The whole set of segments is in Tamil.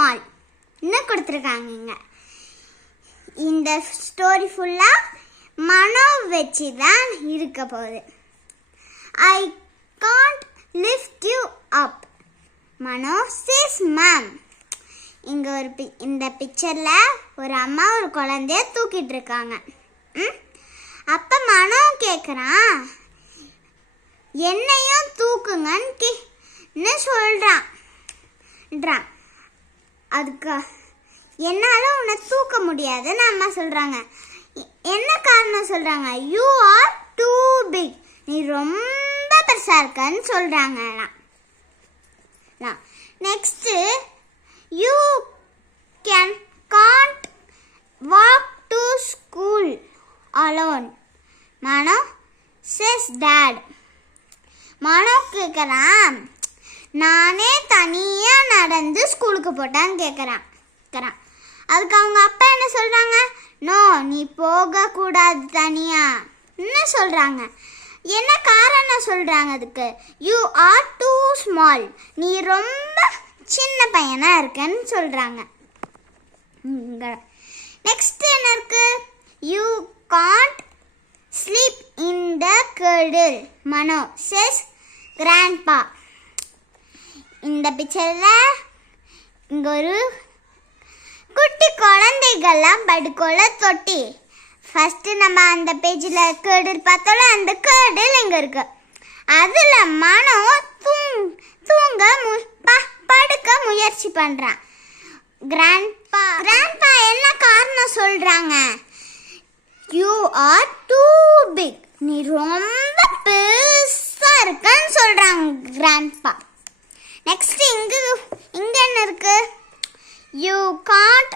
ஸ்மால் இன்னும் கொடுத்துருக்காங்க. இந்த ஸ்டோரி ஃபுல்லாக மனோ வச்சு தான் இருக்க போகுது. I can't lift you up. Mano says ma'am. இங்கே இந்த பிக்சரில் ஒரு அம்மா ஒரு குழந்தைய தூக்கிட்டு இருக்காங்க. அப்போ மனோ கேட்குறான், என்னையும் தூக்குங்கன்னு சொல்கிறான். அதுக்கு என்னால் உன்னை தூக்க முடியாதுன்னு அம்மா சொல்கிறாங்க. என்ன காரணம் சொல்கிறாங்க? You are too big. நீ ரொம்ப பெருசாக இருக்கன்னு சொல்கிறாங்க. Next you can't walk to school alone. Mano says that. Mano கேட்குறான், நானே தனியாக நடந்து ஸ்கூலுக்கு போட்டான்னு கேட்குறான். அதுக்கு அவங்க அப்பா என்ன சொல்கிறாங்க? நோ, நீ போகக்கூடாது தனியான்னு சொல்கிறாங்க. என்ன காரணம் சொல்கிறாங்க அதுக்கு? You are too small. நீ ரொம்ப சின்ன பையனாக இருக்கன்னு சொல்கிறாங்க. நெக்ஸ்ட் என்ன இருக்கு? You can't sleep in the cradle. Mano says grandpa. இந்த பிக்சரில் இங்கே ஒரு குட்டி குழந்தைகள்லாம் படுக்கோல தொட்டி. ஃபஸ்ட்டு நம்ம அந்த பேஜில் கேர்டில் பார்த்தோம்ல, அந்த கேர்டில் இங்கே இருக்கு. அதில் மனோ தூங்க படுக்க முயற்சி பண்ணுறான். கிராண்ட்பா என்ன காரணம் சொல்கிறாங்க? You are too big. நீ ரொம்ப பெருசாக இருக்கன்னு சொல்கிறாங்க கிராண்ட்பா. நெக்ஸ்ட் இங்கே என்ன இருக்கு? You can't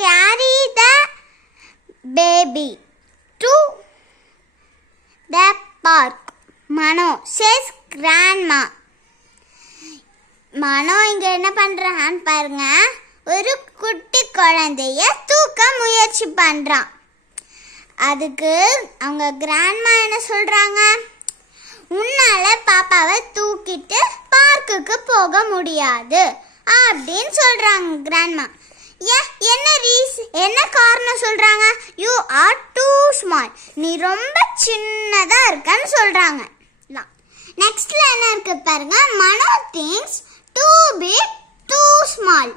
carry the baby to the park. Mano says grandma. Mano இங்கே என்ன பண்ணுறான்னு பாருங்க, ஒரு குட்டி குழந்தைய தூக்க முயற்சி பண்ணுறான். அதுக்கு அவங்க கிராண்ட்மா என்ன சொல்கிறாங்க? உன்னால் பாப்பாவை தூக்கிட்டு பார்க்குக்கு போக முடியாது அப்படின்னு சொல்கிறாங்க கிராண்ட்மா. என்ன காரணம் சொல்கிறாங்க? You are too small. நீ ரொம்ப சின்னதாக இருக்கன்னு சொல்கிறாங்க. நெக்ஸ்ட்ல என்ன இருக்கு பாருங்க, Mano thinks too big too small.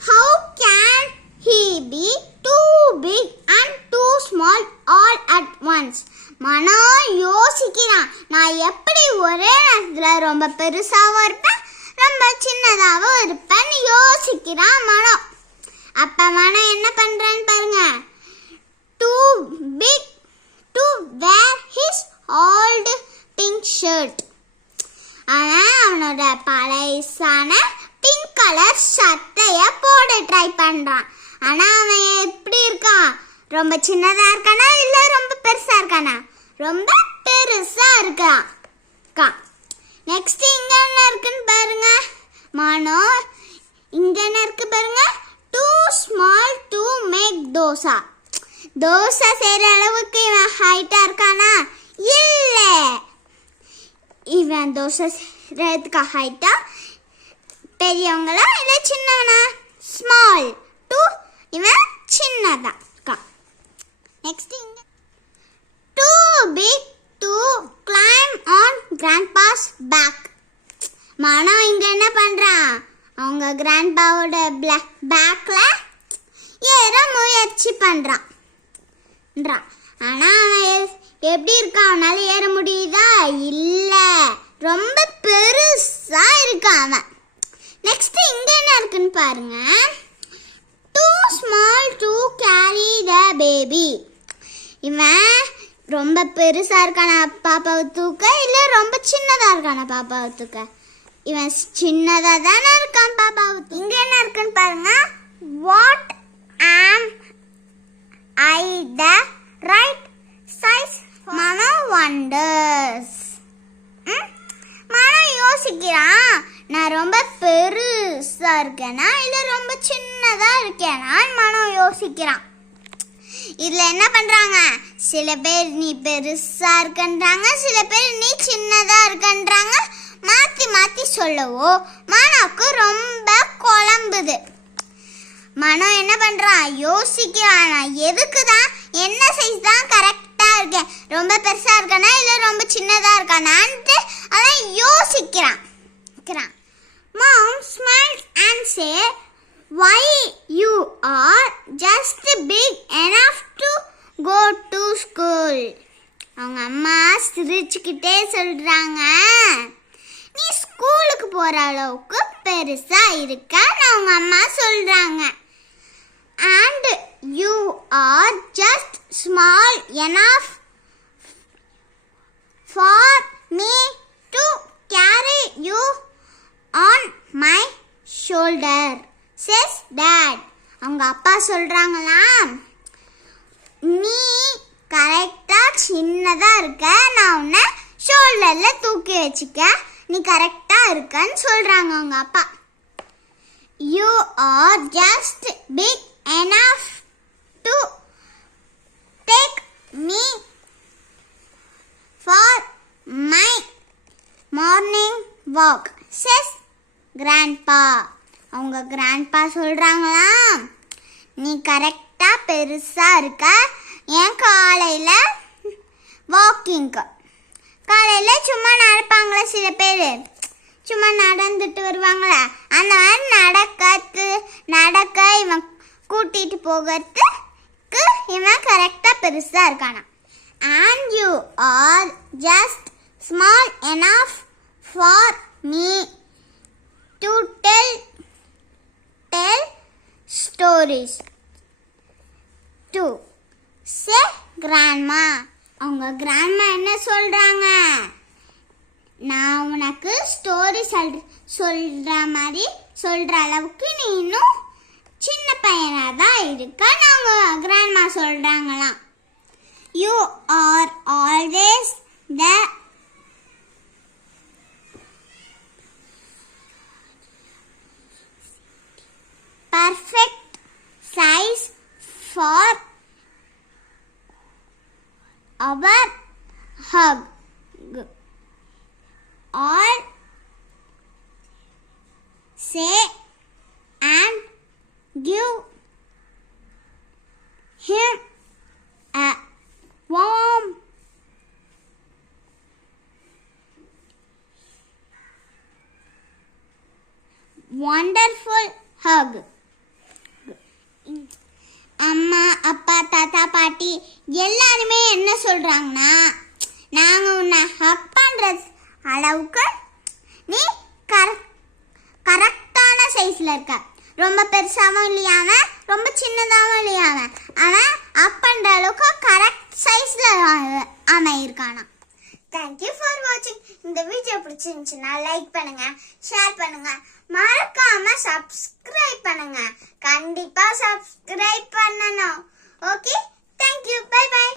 How can he be too big and too small all at once? மனோ யோசிக்கிறான், நான் எப்படி ஒரே நேரத்தில் ரொம்ப பெருசாகவும் இருப்பேன் ரொம்ப சின்னதாகவும் இருப்பேன்னு யோசிக்கிறான் மனோ. அப்போ மனோ என்ன பண்ணுறான்னு பாருங்க, too big to wear his old pink shirt. ஆனால் அவனோட பழையசான பிங்க் கலர் சட்டையை போட ட்ரை பண்ணுறான். ஆனால் அவன் எப்படி இருக்கான்? ரொம்ப சின்னதாக இருக்கானா இல்லை ரொம்ப பெருசாக இருக்கானா? ரொம்ப பெருசாக இருக்கான். நெக்ஸ்ட் இங்கே என்ன இருக்குன்னு பாருங்க, மனோ இங்கே என்ன இருக்கு பாருங்க, too small to make dosa. Dosa செய்கிற அளவுக்கு இவன் ஹைட்டாக இருக்கானா? இல்லை, இவன் தோசை செய்கிறதுக்கு ஹைட்டா பெரியவங்களா இல்லை சின்னவனா? ஸ்மால் டு இவன் சின்னதா இருக்கான். நெக்ஸ்ட் இங்கே too big to climb on grandpa's back. Mano இங்கே என்ன பண்ணுறான்? அவங்க கிராண்ட்பாவோட பேக்கில் ஏற முயற்சி பண்ணுறான். ஆனால் அவன் எப்படி இருக்கான்? அவனால் ஏற முடியுதா? இல்லை, ரொம்ப பெருசாக இருக்கான் அவன். நெக்ஸ்ட் இங்கே என்ன இருக்குன்னு பாருங்க, too small to carry the baby. இவன் ரொம்ப பெருசாக இருக்கானா பாப்பாவை தூக்க இல்லை ரொம்ப சின்னதாக இருக்கானா பாப்பாவை தூக்க? இவன் சின்னதாக தானே இருக்கான் பாப்பாவை. இங்கே என்ன இருக்குன்னு பாருங்க, what am I the right size? Mano wonders. Mano யோசிக்கிறான், நான் ரொம்ப பெருசாக இருக்கேனா இல்லை ரொம்ப சின்னதாக இருக்கேனா? மனோ யோசிக்கிறான். இதில் என்ன பண்ணுறாங்க, சில பேர் நீ பெருசாக இருக்கன்றாங்க, சில பேர் நீ சின்னதாக இருக்கன்றாங்க, மாற்றி மாற்றி சொல்லவோ மனோக்கு ரொம்ப குழம்புது. மனோ என்ன பண்றான், யோசிக்கிறான். எதுக்கு தான், என்ன சைஸ் தான் கரெக்டா இருக்கு, ரொம்ப பெருசா இருக்கானா இல்ல ரொம்ப சின்னதா இருக்கானான்ட்டு அதான் யோசிக்கிறான். Mom smiles and say, why you are just big enough to go to school. அவங்க அம்மா சிரிச்சுக்கிட்டே சொல்றாங்க, நீ ஸ்கூலுக்கு போற அளவுக்கு பெருசா இருக்கன்னு அவங்க அம்மா சொல்றாங்க. And you are just small enough for me to carry you on my shoulder, says dad. அவங்க அப்பா சொல்றாங்களாம், நீ கரெக்டா சின்னதா இருக்க, நான் உன்னை ஷோல்டர்ல தூக்கி வச்சுக்க, நீ கரெக்டா இருக்கன்னு சொல்றாங்க அவங்க அப்பா. You are just big enough to take me for my morning walk, says grandpa. அவங்க grandpa சொல்றாங்களாம், நீ கரெக்டா பெருசா இருக்க, ஏன் காலையில வாக்கிங்க்கு, காலையில சும்மா நடப்பாங்களே சில பேர், சும்மா நடந்துட்டு வருவாங்களே, அந்த மாதிரி நடக்க இவன் கூட்டிட்டு போகிறதுக்கு இவன் கரெக்டா பெருசா இருக்கானா. And you are just small enough for me to tell stories to, say grandma. அவங்க grandma என்ன சொல்றாங்க, நான் உனக்கு ஸ்டோரி சொல்ற மாதிரி சொல்ற அளவுக்கு நீ இன்னும் சின்ன பையனா தான் இருக்க அவங்க grandma சொல்றாங்களாம். You are always the perfect size for our hug. All say and give him a warm wonderful hug. அம்மா அப்பா தாத்தா பாட்டி எல்லாருமே என்ன சொல்றாங்கன்னா, நாங்க உன்னை ஹக் பண்ற அளவுக்கு நீ கரெக்டான சைஸ்ல இருக்க, ரொம்ப பெருசாவும் இல்லையாம ரொம்ப சின்னதாகவும் இல்லையாம, அவன் ஹக் பண்ற அளவுக்கு கரெக்ட் சைஸ்ல அவன் இருக்கானா. தேங்க்யூ ஃபார் வாட்சிங். இந்த வீடியோ பிடிச்சிருந்துச்சுன்னா லைக் பண்ணுங்க, ஷேர் பண்ணுங்க, மறக்காம சப்ஸ்கிரைப் பண்ணுங்க. கண்டிப்பா சப்ஸ்கிரைப் பண்ணணும். Okay, thank you, bye by.